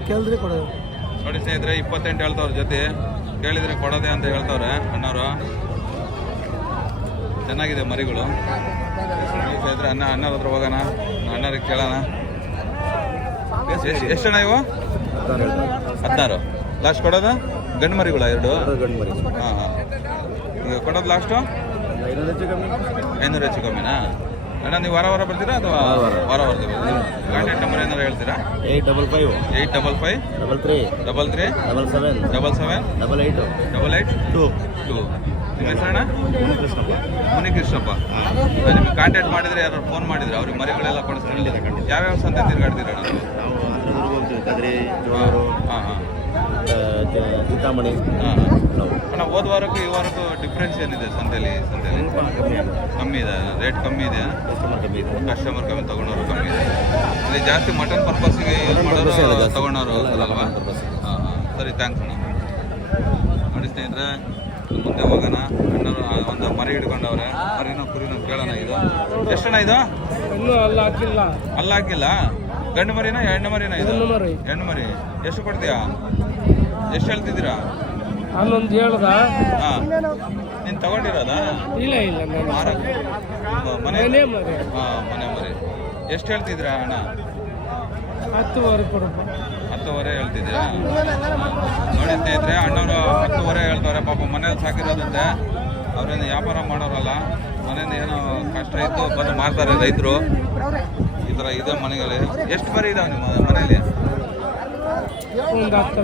ಕೇಳಿದ್ರೆ ಕೊಡೋದು. ನೋಡಿ ಸ್ನೇಹಿತರೆ, 28 ಹೇಳ್ತವ್ರ ಜೊತೆ. ಕೇಳಿದ್ರೆ ಕೊಡೋದೆ ಅಂತ ಹೇಳ್ತವ್ರೆ ಅಣ್ಣವರು. ಚೆನ್ನಾಗಿದೆ ಮರಿಗಳು. ಸ್ನೇಹಿತರೆ, ಅಣ್ಣರ ಹತ್ರ ಹೋಗೋಣ, ಅಣ್ಣರಿಗೆ ಕೇಳೋಣ. ಎಷ್ಟಣ್ಣ ಇವು? 16. ಲಾಸ್ಟ್ ಕೊಡೋದು? ಗಂಡು ಮರಿಗಳ ಎರಡು? ಹಾಂ ಹಾಂ. ಈಗ ಕೊಡೋದು ಲಾಸ್ಟು 500 ಹೆಚ್ಚು ಕಮ್ಮಿನಾ? ಅಣ್ಣ ನೀವು ವಾರ ವಾರ ಬರ್ತೀರಾ ಅಥವಾ ವಾರ ಬರ್ತೀರಾ? ಕಾಂಟ್ಯಾಕ್ಟ್ ನಂಬರ್ ಏನಾರು ಹೇಳ್ತೀರಾ? 855 855 33 33 77 77 88 2. ನಿಮ್ಮ ಹೆಸರಣ್ಣ? ಮುನಿಕೃಷ್ಣಪ್ಪ. ನಿಮಗೆ ಕಾಂಟ್ಯಾಕ್ಟ್ ಮಾಡಿದ್ರೆ ಯಾರು ಫೋನ್ ಮಾಡಿದ್ರೆ ಅವ್ರಿಗೆ ಮರಿಗಳೆಲ್ಲ ಕೊಡಿಸ್ತೀನಿ. ಯಾವ್ಯಾವ ಸಂತೆ ತಿರ್ಗಾಡ್ತೀರ ಅಣ್ಣ? ಹಾಂ ಹಾಂ. ಚಿಂತಾಮಣಿ. ಹಾಂ ಅಣ್ಣ, ಹೋದ ವಾರಕ್ಕೂ ಈ ವಾರಕ್ಕೂ ಡಿಫ್ರೆನ್ಸ್ ಏನಿದೆ ಸಂತೆಯಲ್ಲಿ? ಕಮ್ಮಿ ಇದೆ, ರೇಟ್ ಕಮ್ಮಿ ಇದೆ, ಕಸ್ಟಮರ್ ಕಮ್ಮಿ, ತಗೊಂಡವರು ಕಮ್ಮಿ ಇದೆ. ಇಲ್ಲಿ ಜಾಸ್ತಿ ಮಟನ್ ಪರ್ಪಸ್ಗೆ ಯೂಸ್ ಮಾಡೋರು ತಗೊಂಡವರು ಅಲ್ವಾ? ಹಾಂ ಹಾಂ, ಸರಿ, ಥ್ಯಾಂಕ್ಸ್ ಅಣ್ಣ. ನೋಡಿ ಸ್ನೇಹಿತರೆ, ಮುಂದೆ ಹೋಗೋಣ. ಅಣ್ಣರು ಒಂದು ಮರಿ ಹಿಡ್ಕೊಂಡವ್ರೆ. ಮರಿನೋ ಕುರಿನೋ ಕೇಳೋಣ. ಇದು ಎಷ್ಟಣ್ಣ ಇದು? ಇನ್ನೂ ಅಲ್ಲ ಹಾಕಿಲ್ಲ. ಅಲ್ಲ ಹಾಕಿಲ್ಲ? ಗಂಡು ಮರಿನಾ ಹೆಣ್ಣು ಮರಿನಾ ಇದು? ಹೆಣ್ಣು ಮರಿ. ಎಷ್ಟು ಕೊಡ್ತೀಯಾ? ಎಷ್ಟು ಹೇಳ್ತಿದ್ದೀರಾ? ಅಲ್ಲೊಂದು ಹೇಳ್ದ. ಹಾಂ, ನೀನು ತಗೊಂಡಿರೋದಾ? ಇಲ್ಲ ಇಲ್ಲ, ಮಾರಕ್ಕೆ ಮನೆ ಮರಿ. ಹಾಂ, ಮನೆ ಮರಿ. ಎಷ್ಟು ಹೇಳ್ತಿದ್ದೀರಾ ಅಣ್ಣ? 10,000 ಕೊಡಪ್ಪ. 10,000 ಹೇಳ್ತಿದ್ದೀರಾ? ನೋಡಿ ಸ್ನೇಹಿತರೆ, ಅಣ್ಣವರು 10,000 ಹೇಳ್ತಾರೆ. ಪಾಪ ಮನೇಲಿ ಸಾಕಿರೋದಂತೆ. ಅವರೇನು ವ್ಯಾಪಾರ ಮಾಡೋರಲ್ಲ, ಮನೇಲಿ ಏನೋ ಕಷ್ಟ ಇತ್ತು ಬಂದು ಮಾರ್ತಾರೆ ರೈತರು. ಈ ಥರ ಇದೆ ಮನೆಗಳು. ಎಷ್ಟು ಮರಿ ಇದಾವೆ ನಿಮ್ಮ ಮನೆಯಲ್ಲಿ? ಒಂದು 10.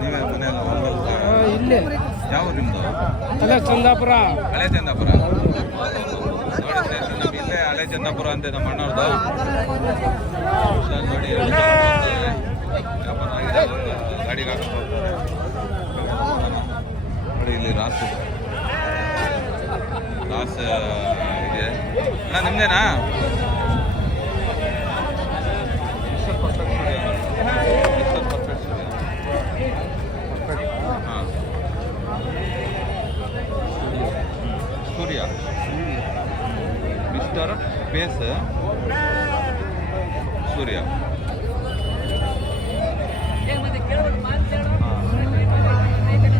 ನೀವೇ ಮನೆಯಲ್ಲ? ಇಲ್ಲೇ. ಯಾವ ನಿಮ್ಮದು? ಅಲ್ಲ, ಚಂದಾಪುರ. ಹಳೆ ಚಂದಾಪುರ. ನೋಡಿ ಸ್ನೇಹಿತರೆ, ನಮ್ಮ ಇಲ್ಲೇ ಹಳೆ ಚಂದಾಪುರ ಅಂತೆ ನಮ್ಮ ಅಣ್ಣವ್ರದ್ದು. ನೋಡಿ ವ್ಯಾಪಾರ ಆಗಿದೆ, ಗಾಡಿಗೆ ಹಾಕೊಂಡು ಹೋಗ್ತಾರೆ. ನೋಡಿ ಇಲ್ಲಿ ರಾಸು ಇದೆ. ಅಣ್ಣ ನಿಮ್ದೇನಾ? ಹಾಂ, ಸೂರ್ಯ ಮಿಸ್ಟರ್ ಬೇಸ್ ಸೂರ್ಯ.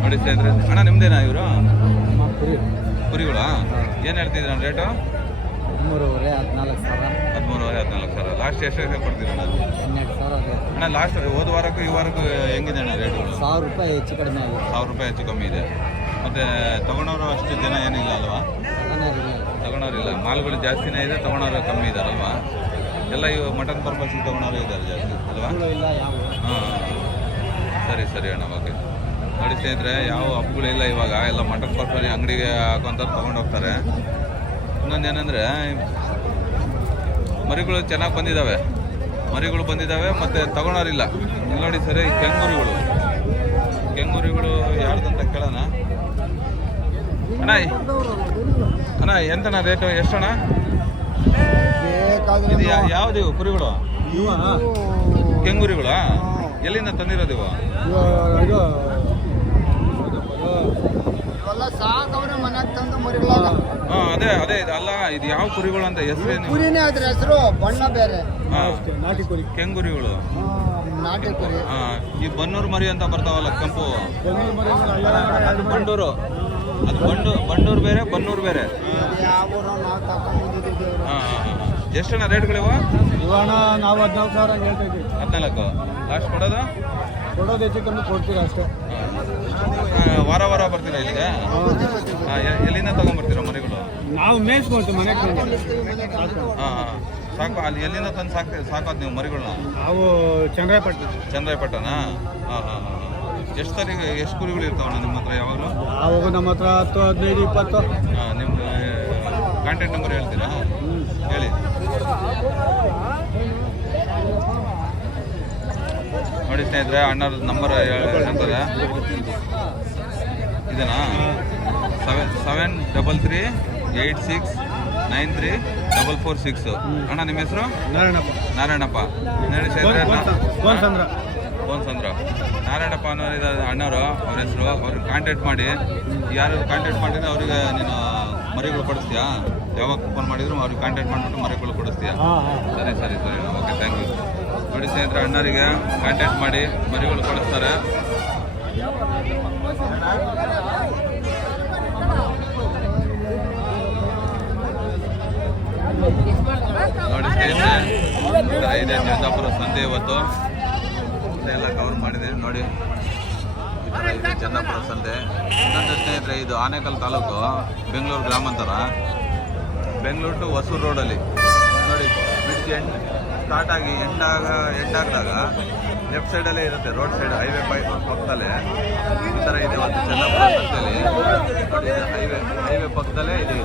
ನೋಡಿ ಸ್ನೇಹಿತರೆ, ಅಣ್ಣ ನಿಮ್ದೇನಾ ಇವರು? ಕುರಿಗಳಾ? ಏನು ಹೇಳ್ತಿದ್ದೀರ ರೇಟು? 13,000 14,000. ಲಾಸ್ಟ್ ಎಷ್ಟು ಕೊಡ್ತೀರಣ್ಣ? 12,000. ಅಣ್ಣ ಲಾಸ್ಟ್ ಹೋದ ವಾರಕ್ಕೂ ಈ ವಾರಕ್ಕೂ ಹೆಂಗಿದೆ ಅಣ್ಣ ರೇಟುಗಳು? 1,000 ರೂಪಾಯಿ ಹೆಚ್ಚು ಕಡಿಮೆ ಆಗಿದೆ. 1,000 ರೂಪಾಯಿ ಹೆಚ್ಚು ಕಮ್ಮಿ ಇದೆ. ಮತ್ತು ತಗೊಳೋರು ಅಷ್ಟು ಜನ ಏನಿಲ್ಲ ಅಲ್ವಾ? ತಗೊಳೋರಿಲ್ಲ. ಮಾಲ್ಗಳು ಜಾಸ್ತಿನೇ ಇದೆ, ತಗೊಳೋರು ಕಮ್ಮಿ ಇದ್ದಾರಲ್ವಾ? ಎಲ್ಲ ಇವು ಮಟನ್ ಪರ್ಪಸ್ಗೆ ತಗೊಳೋರು ಇದ್ದಾರೆ ಜಾಸ್ತಿ ಅಲ್ವಾ? ಹಾಂ, ಸರಿ ಸರಿ ಅಣ್ಣ, ಓಕೆ. ನೋಡಿ ಸ್ನೇಹಿತರೆ, ಯಾವ ಹಬ್ಬಗಳಿಲ್ಲ ಇವಾಗ. ಎಲ್ಲ ಮಟನ್ ಪರ್ಪಸ್ ಅಂಗಡಿಗೆ ಹಾಕೊಂತಾರೆ, ತೊಗೊಂಡೋಗ್ತಾರೆ. ಇನ್ನೊಂದೇನೆಂದರೆ, ಮರಿಗಳು ಚೆನ್ನಾಗಿ ಬಂದಿದ್ದಾವೆ. ಮತ್ತು ತಗೊಳೋರಿಲ್ಲ. ಇಲ್ಲಿ ನೋಡಿ ಸರಿ, ಕೆಂಗೂರಿಗಳು ಯಾರ್ದಂತ ಕೇಳೋಣ. ಅಣ್ಣ ಎಂತಣ್ಣ ರೇಟು? ಎಷ್ಟಣ್ಣ ಇದು? ಯಾವ್ದು ಇವು ಕುರಿಗಳು? ಕೆಂಗೂರಿಗಳಾ? ಎಲ್ಲಿಂದ ತಂದಿರೋದು ಇವು? ಹಾಂ, ಅದೇ ಅಲ್ಲ, ಇದು ಯಾವ ಕುರಿಗಳು ಅಂತ ಹೆಸರು? ಬಣ್ಣ ಬೇರೆ. ನಾಟಿ ಕುರಿ, ಕೆಂಗೂರಿಗಳು. ಹಾಂ, ಈ ಬನ್ನೂರು ಮರಿ ಅಂತ ಬರ್ತಾವಲ್ಲ, ಕೆಂಪು. ಅದು ಬಂಡೂರು. ಅದು ಬಂಡೂರು ಬೇರೆ, ಬನ್ನೂರು ಬೇರೆ. ಹಾಂ ಹಾಂ ಹಾಂ. ಎಷ್ಟಣ್ಣ ರೇಟ್ಗಳಿವ? ಇವಣ್ಣ ನಾವು 14,000 ಹೇಳ್ತಾ ಇದ್ದೀವಿ. 14. ಲಾಸ್ಟ್ ಕೊಡೋದು ಹೆಚ್ಚು ಕಮ್ಮಿ ಕೊಡ್ತೀರಾ ಅಷ್ಟೇ. ವಾರ ವಾರ ಬರ್ತೀರಾ ಇಲ್ಲಿಗೆ? ಎಲ್ಲಿಂದ ತಗೊಂಡ್ಬರ್ತೀರಾ ಮರಿಗಳು? ನಾವು ಮೇಯಿಸ್ಕೊಳ್ತೀವಿ ಮನೆಗೆ. ಹಾಂ ಹಾಂ. ಸಾಕು ಅಲ್ಲಿ ಎಲ್ಲಿಂದ ತಂದು ಸಾಕೋದು ನೀವು ಮರಿಗಳನ್ನ? ನಾವು ಚಂದ್ರಾಯಪಟ್ಟಣ. ಚಂದ್ರಾಯಪಟ್ಟಣ? ಹಾಂ ಹಾಂ ಹಾಂ. ಎಷ್ಟು ಕುರಿಗಳು ಇರ್ತಾವಣ್ಣ ನಿಮ್ಮ ಹತ್ರ ಯಾವಾಗಲೂ? ಯಾವಾಗ ನಮ್ಮ ಹತ್ರ 10, 15, 20. ಹಾಂ, ನಿಮ್ಮ ಕಾಂಟ್ಯಾಕ್ಟ್ ನಂಬರ್ ಹೇಳ್ತೀರಾ? ಹೇಳಿ. ನೋಡಿ ಸ್ನೇಹಿತರೆ, ಅಣ್ಣರ ನಂಬರ್ ಹೇಳ್ತಾರೆ. ಇದನಾ? 7338693446. ಅಣ್ಣ ನಿಮ್ಮ ಹೆಸರು? ನಾರಾಯಣಪ್ಪ. ನೋಡಿ ಸ್ನೇಹಿತರೆ, ಫೋನ್ ಸಂದ್ರ ನಾರಾಯಣಪ್ಪ ಅನ್ನೋರು ಇದ್ದಾರೆ ಅಣ್ಣವರು, ಅವ್ರ ಹೆಸರು. ಅವ್ರಿಗೆ ಕಾಂಟ್ಯಾಕ್ಟ್ ಮಾಡಿ. ಯಾರು ಕಾಂಟ್ಯಾಕ್ಟ್ ಮಾಡಿದ್ರೆ ಅವ್ರಿಗೆ ನೀನು ಮರಿಗಳು ಕೊಡಿಸ್ತೀಯಾ? ಯಾವಾಗ ಫೋನ್ ಮಾಡಿದ್ರು ಅವ್ರಿಗೆ ಕಾಂಟ್ಯಾಕ್ಟ್ ಮಾಡಿಬಿಟ್ಟು ಮರಿಗಳು ಕೊಡಿಸ್ತೀಯಾ? ಸರಿ ಸರಿ ಸರಿ, ಓಕೆ, ಥ್ಯಾಂಕ್ ಯು. ನೋಡಿ ಸ್ನೇಹಿತರೆ, ಅಣ್ಣರಿಗೆ ಕಾಂಟ್ಯಾಕ್ಟ್ ಮಾಡಿ ಮರಿಗಳು ಕೊಡಿಸ್ತಾರೆ. ನೋಡಿ ಸ್ನೇಹಿತರೆ, ಇದೆ ಚಂದಾಪುರ ಸಂತೆ. ಇವತ್ತು ಎಲ್ಲ ಕವರ್ ಮಾಡಿದೆ ನೋಡಿ. ಈ ಥರ ಇದೆ ಚಂದಾಪುರ ಸಂತೆ. ಇನ್ನೊಂದು ಸ್ನೇಹಿತರೆ, ಇದು ಆನೇಕಲ್ ತಾಲೂಕು, ಬೆಂಗಳೂರು ಗ್ರಾಮಾಂತರ, ಬೆಂಗಳೂರು ಟು ಹೊಸೂರು ರೋಡಲ್ಲಿ ನೋಡಿ. ಬ್ರಿಡ್ಜ್ ಸ್ಟಾರ್ಟ್ ಆಗಿ ಎಂಡಾಗದಾಗ ಲೆಫ್ಟ್ ಸೈಡಲ್ಲೇ ಇರುತ್ತೆ, ರೋಡ್ ಸೈಡ್ ಹೈವೇ ಪಕ್ಕದಲ್ಲೇ ಈ ಥರ ಇದೆ. ಒಂದು ಚಂದಾಪುರ ಸಂತೆಯಲ್ಲಿ ನೋಡಿ, ಇದು ಹೈವೇ ಪಕ್ಕದಲ್ಲೇ ಇದೆ. ಈ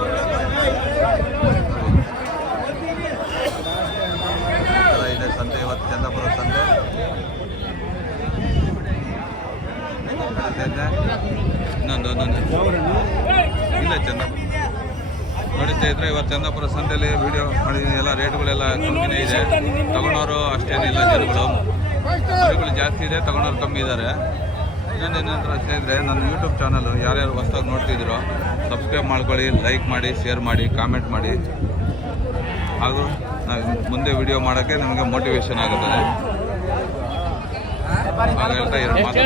ಥರ ಇದೆ ಸಂತೆ ಇವತ್ತು, ಚಂದಾಪುರ ಸಂತೆ. ಇನ್ನೊಂದು ಇಲ್ಲ ಚಂದಾಪುರ ನೋಡಿ ಸ್ನೇಹಿತರೆ, ಇವತ್ತು ಚಂದಾಪುರ ಸಂತೆಯಲ್ಲಿ ವಿಡಿಯೋ ಮಾಡಿದ್ದೀನಿ. ಎಲ್ಲ ರೇಟ್ಗಳೆಲ್ಲ ಕಮ್ಮಿನೇ ಇದೆ. ತಗೊಳೋರು ಅಷ್ಟೇನಿಲ್ಲ, ಜನಗಳು ಜಾಸ್ತಿ ಇದೆ, ತಗೊಳೋರು ಕಮ್ಮಿ ಇದ್ದಾರೆ. ಇನ್ನೊಂದೇನಂದ್ರೆ ಸ್ನೇಹಿತರೆ, ನನ್ನ ಯೂಟ್ಯೂಬ್ ಚಾನಲ್ ಯಾರ್ಯಾರು ಹೊಸದಾಗಿ ನೋಡ್ತಿದ್ದೀರೋ ಸಬ್ಸ್ಕ್ರೈಬ್ ಮಾಡ್ಕೊಳ್ಳಿ, ಲೈಕ್ ಮಾಡಿ, ಶೇರ್ ಮಾಡಿ, ಕಾಮೆಂಟ್ ಮಾಡಿ. ಹಾಗೂ ನಾವು ಮುಂದೆ ವಿಡಿಯೋ ಮಾಡೋಕ್ಕೆ ನಮಗೆ ಮೋಟಿವೇಶನ್ ಆಗುತ್ತದೆ. ಹಾಗೆ ಹೇಳ್ತಾ 2 ಮಾತು